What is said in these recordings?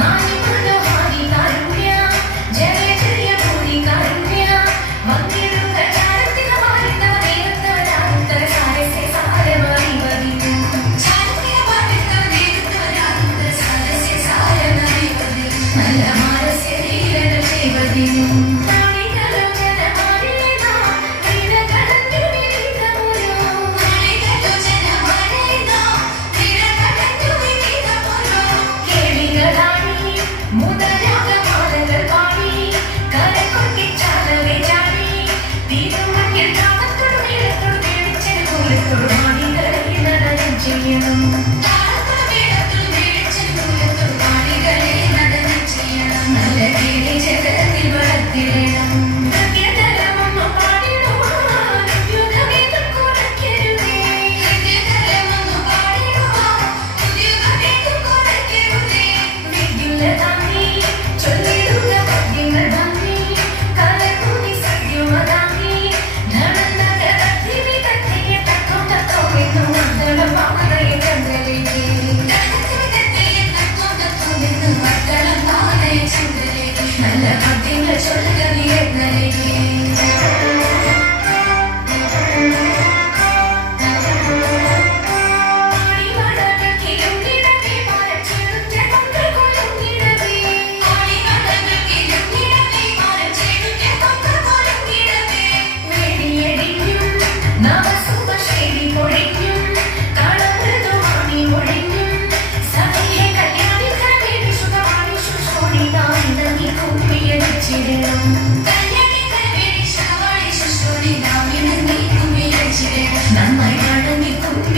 നാനി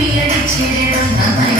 മടങ്ങി കുമ്പിയടിച്ചിടണം